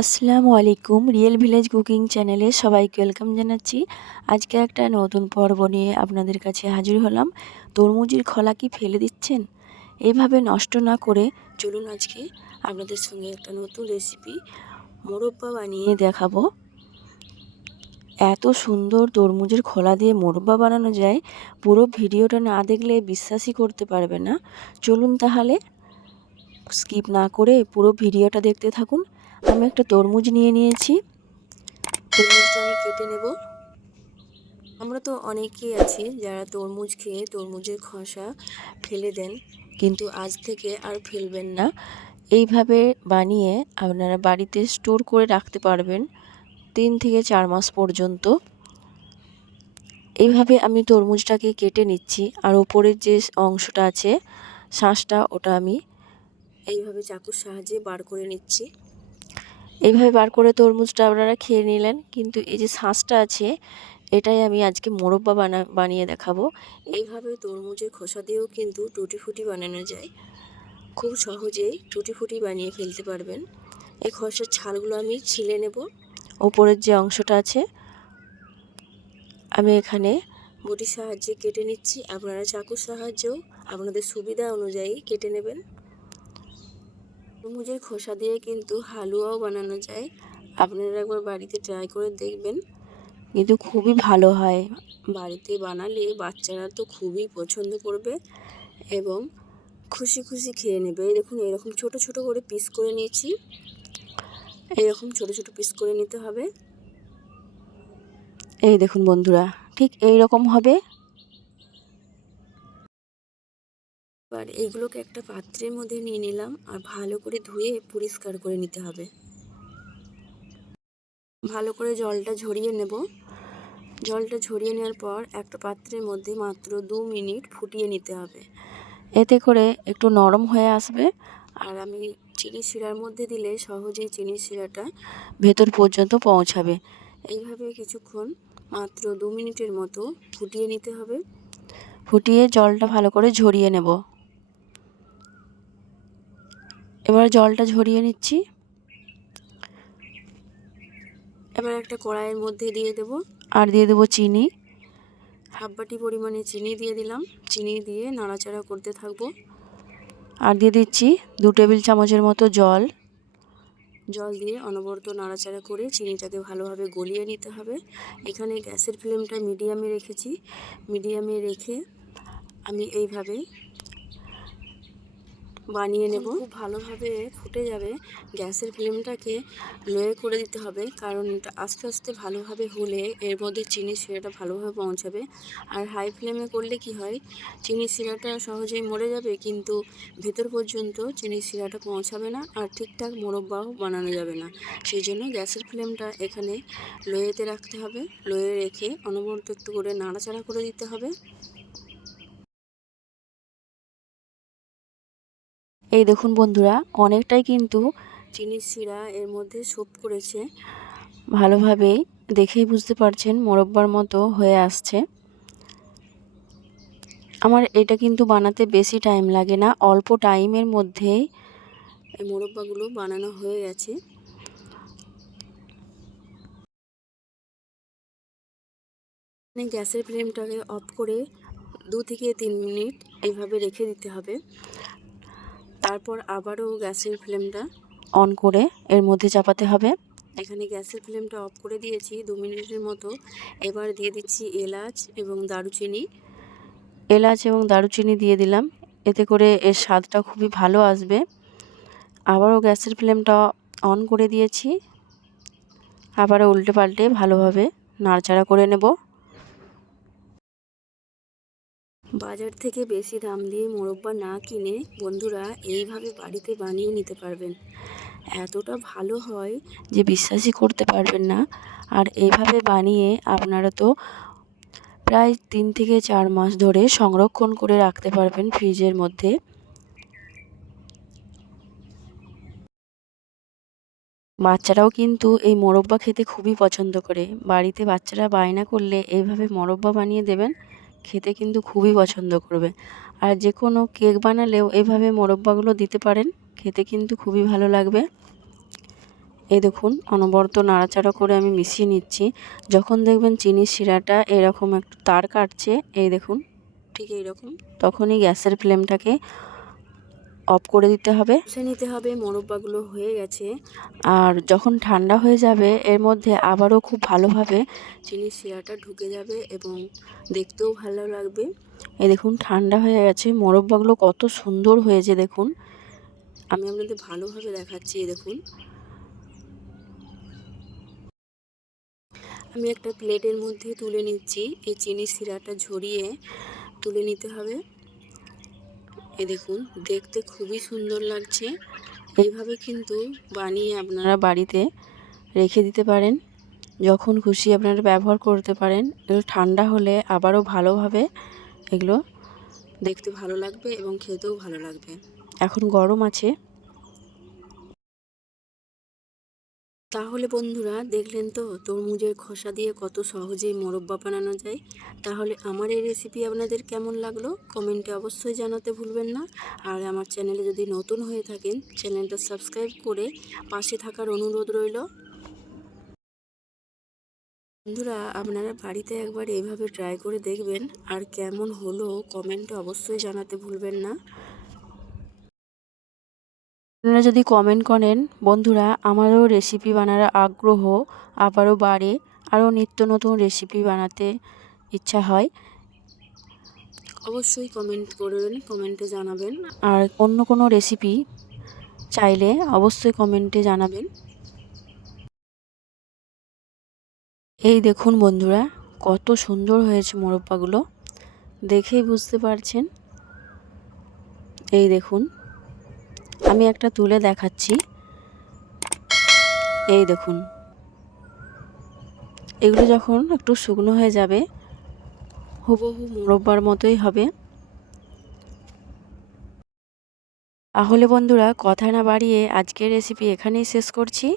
আসসালামু আলাইকুম real village cooking চ্যানেলে সবাইকে ওয়েলকাম জানাচ্ছি। আজকে একটা নতুন পর্ব নিয়ে আপনাদের কাছে হাজির হলাম। তরমুজের খোলা কি ফেলে দিচ্ছেন? এইভাবে নষ্ট না করে চলুন আজকে আপনাদের সঙ্গে একটা নতুন রেসিপি মোরব্বা বানিয়ে দেখাবো। এত সুন্দর তরমুজের খোলা দিয়ে মোরব্বা বানানো যায়, পুরো ভিডিওটা না দেখলে বিশ্বাসই করতে পারবে না। চলুন তাহলে স্কিপ না করে পুরো ভিডিওটা দেখতে থাকুন। আমি একটা তরমুজ নিয়ে নিয়েছি। তরমুজটা আমি কেটে নেব। আমরা তো অনেকেই আছি যারা তরমুজ খেয়ে তরমুজের খোসা ফেলে দেন, কিন্তু আজ থেকে আর ফেলবেন না। এইভাবে বানিয়ে আপনারা বাড়িতে স্টোর করে রাখতে পারবেন তিন থেকে চার মাস পর্যন্ত। এইভাবে আমি তরমুজটাকে কেটে নিচ্ছি আর ওপরের যে অংশটা আছে, শাঁসটা ওটা আমি এইভাবে চাকুর সাহায্যে বার করে নিচ্ছি। এইভাবে বার করে তরমুজটা আপনারা খেয়ে নিলেন। কিন্তু এই যে শাঁসটা আছে, এটাই আমি আজকে মোরব্বা বানা, বানিয়ে দেখাবো। এইভাবে তরমুজের খোসা দিয়েও কিন্তু টুটি ফুটি বানানো যায়। খুব সহজেই টুটি ফুটি বানিয়ে ফেলতে পারবেন। এই খোসার ছালগুলো আমি ছিলে নেব। ওপরের যে অংশটা আছে, আমি এখানে বটির সাহায্যে কেটে নিচ্ছি। আপনারা চাকুর সাহায্যেও আপনাদের সুবিধা অনুযায়ী কেটে নেবেন। তরমুজের খোসা দিয়ে কিন্তু হালুয়াও বানানো যায়। আপনারা একবার বাড়িতে ট্রাই করে দেখবেন। কিন্তু খুবই ভালো হয়। বাড়িতে বানালে বাচ্চারা তো খুবই পছন্দ করবে এবং খুশি খুশি খেয়ে নেবে। দেখুন, এরকম ছোট ছোট করে পিস করে নিয়েছি। এরকম ছোট ছোট পিস করে নিতে হবে। এই দেখুন বন্ধুরা, ঠিক এই রকম হবে। এবার এইগুলোকে একটা পাত্রের মধ্যে নিয়ে নিলাম আর ভালো করে ধুয়ে পরিষ্কার করে নিতে হবে। ভালো করে জলটা ঝরিয়ে নেব। জলটা ঝরিয়ে নেওয়ার পর একটা পাত্রের মধ্যে মাত্র দু মিনিট ফুটিয়ে নিতে হবে। এতে করে একটু নরম হয়ে আসবে। আর আমি চিনি শিরার মধ্যে দিলে সহজেই চিনি শিরাটা ভেতর পর্যন্ত পৌঁছাবে। এইভাবে কিছুক্ষণ মাত্র দু মিনিটের মতো ফুটিয়ে নিতে হবে। ফুটিয়ে জলটা ভালো করে ঝরিয়ে নেব। এবার জলটা ঝরিয়ে নিচ্ছি। এবার একটা কড়াইয়ের মধ্যে দিয়ে দেব। আর দিয়ে দেবো চিনি। হাফ বাটি পরিমাণে চিনি দিয়ে দিলাম। চিনি দিয়ে নাড়াচাড়া করতে থাকব। আর দিয়ে দিচ্ছি দু টেবিল চামচের মতো জল। জল দিয়ে অনবরত নাড়াচাড়া করে চিনিটাকে ভালোভাবে গলিয়ে নিতে হবে। এখানে গ্যাসের ফ্লেমটা মিডিয়ামে রেখেছি। মিডিয়ামে রেখে আমি এইভাবে বানিয়ে নেব। খুব ভালোভাবে ফুটে যাবে। গ্যাসের ফ্লেমটাকে লোয়ে করে দিতে হবে কারণ এটা আস্তে আস্তে ভালোভাবে হলে এর মধ্যে চিনি শিরাটা ভালোভাবে পৌঁছাবে। আর হাই ফ্লেমে করলে কি হয় চিনি শিরাটা সহজেই মরে যাবে কিন্তু ভেতর পর্যন্ত চিনি শিরাটা পৌঁছাবে না আর ঠিকঠাক মোরব্বাও বানানো যাবে না। সেই জন্য গ্যাসের ফ্লেমটা এখানে লোয়েতে রাখতে হবে। লোয়ে রেখে অনবরত একটু করে নাড়াচাড়া করে দিতে হবে। এই দেখুন বন্ধুরা, অনেকটাই কিন্তু চিনির শিরা এর মধ্যে সোপ করেছে। ভালোভাবেই দেখেই বুঝতে পারছেন, মোরব্বার মতো হয়ে আসছে। আমার এটা কিন্তু বানাতে বেশি টাইম লাগে না, অল্প টাইমের মধ্যেই এই মোরব্বাগুলো বানানো হয়ে গেছে। গ্যাসের ফ্লেমটাকে অফ করে দু থেকে তিন মিনিট এইভাবে রেখে দিতে হবে। তারপর আবারও গ্যাসের ফ্লেমটা অন করে এর মধ্যে চাপাতে হবে। এখানে গ্যাসের ফ্লেমটা অফ করে দিয়েছি দু মিনিটের মতো। এবার দিয়ে দিচ্ছি এলাচ এবং দারুচিনি। এলাচ এবং দারুচিনি দিয়ে দিলাম। এতে করে এর স্বাদটা খুবই ভালো আসবে। আবারও গ্যাসের ফ্লেমটা অন করে দিয়েছি। আবারও উল্টে পাল্টে ভালোভাবে নাড়াচাড়া করে নেব। বাজার থেকে বেশি দাম দিয়ে মোরব্বা না কিনে বন্ধুরা এইভাবে বাড়িতে বানিয়ে নিতে পারবেন। এতটা ভালো হয় যে বিশ্বাসই করতে পারবেন না। আর এইভাবে বানিয়ে আপনারা তো প্রায় তিন থেকে চার মাস ধরে সংরক্ষণ করে রাখতে পারবেন ফ্রিজের মধ্যে। বাচ্চারাও কিন্তু এই মোরব্বা খেতে খুবই পছন্দ করে। বাড়িতে বাচ্চারা বায়না করলে এইভাবে মোরব্বা বানিয়ে দেবেন। খেতে কিন্তু খুবই পছন্দ করবে। আর যে কোনো কেক বানালেও এভাবে মোরব্বাগুলো দিতে পারেন, খেতে কিন্তু খুবই ভালো লাগবে। এই দেখুন, অনবরত নাড়াচাড়া করে আমি মিশিয়ে নিচ্ছি। যখন দেখবেন চিনির শিরাটা এরকম একটু তার কাটছে, এই দেখুন, ঠিক এইরকম, তখনই গ্যাসের ফ্লেমটাকে অফ করে দিতে হবে। সে নিতে হবে মোরব্বাগুলো হয়ে গেছে। আর যখন ঠান্ডা হয়ে যাবে এর মধ্যে আবারও খুব ভালোভাবে চিনির শিরাটা ঢুকে যাবে এবং দেখতেও ভালো লাগবে। এ দেখুন ঠান্ডা হয়ে গেছে। মোরব্বাগুলো কত সুন্দর হয়েছে দেখুন। আমি আপনাদের ভালোভাবে দেখাচ্ছি এই দেখুন। আমি একটা প্লেটের মধ্যে তুলে নিচ্ছি। এই চিনির শিরাটা ঝরিয়ে তুলে নিতে হবে। এ দেখুন, দেখতে খুবই সুন্দর লাগছে। এইভাবে কিন্তু বানিয়ে আপনারা বাড়িতে রেখে দিতে পারেন। যখন খুশি আপনারা ব্যবহার করতে পারেন। এগুলো ঠান্ডা হলে আবারও ভালোভাবে এগুলো দেখতে ভালো লাগবে এবং খেতেও ভালো লাগবে। এখন গরম আছে। তাহলে বন্ধুরা দেখলেন তো তরমুজের খোসা দিয়ে কত সহজেই মোরব্বা বানানো যায়। তাহলে আমার এই রেসিপি আপনাদের কেমন লাগল? কমেন্টে অবশ্যই জানাতে ভুলবেন না। আর আমার চ্যানেলে যদি নতুন হয়ে থাকেন, চ্যানেলটা সাবস্ক্রাইব করে পাশে থাকার অনুরোধ রইল। বন্ধুরা, আপনারা বাড়িতে একবার এইভাবে ট্রাই করে দেখবেন আর কেমন হলো কমেন্টে অবশ্যই জানাতে ভুলবেন না। আপনারা যদি কমেন্ট করেন, বন্ধুরা, আমারও রেসিপি বানার আগ্রহ আবারও বাড়ে, আরও নিত্য নতুন রেসিপি বানাতে ইচ্ছা হয়। অবশ্যই কমেন্ট করবেন কমেন্টে জানাবেন। আর অন্য কোনো রেসিপি চাইলে অবশ্যই কমেন্টে জানাবেন। এই দেখুন বন্ধুরা, কত সুন্দর হয়েছে মোরব্বাগুলো। দেখেই বুঝতে পারছেন। এই দেখুন। আমি একটা তুলে দেখাচ্ছি। এই দেখুন। এগুলো যখন একটু শুকনো হয়ে যাবে, হুবহু মোরব্বার মতোই হবে। তাহলে বন্ধুরা, কথা না বাড়িয়ে আজকের রেসিপি এখানেই শেষ করছি।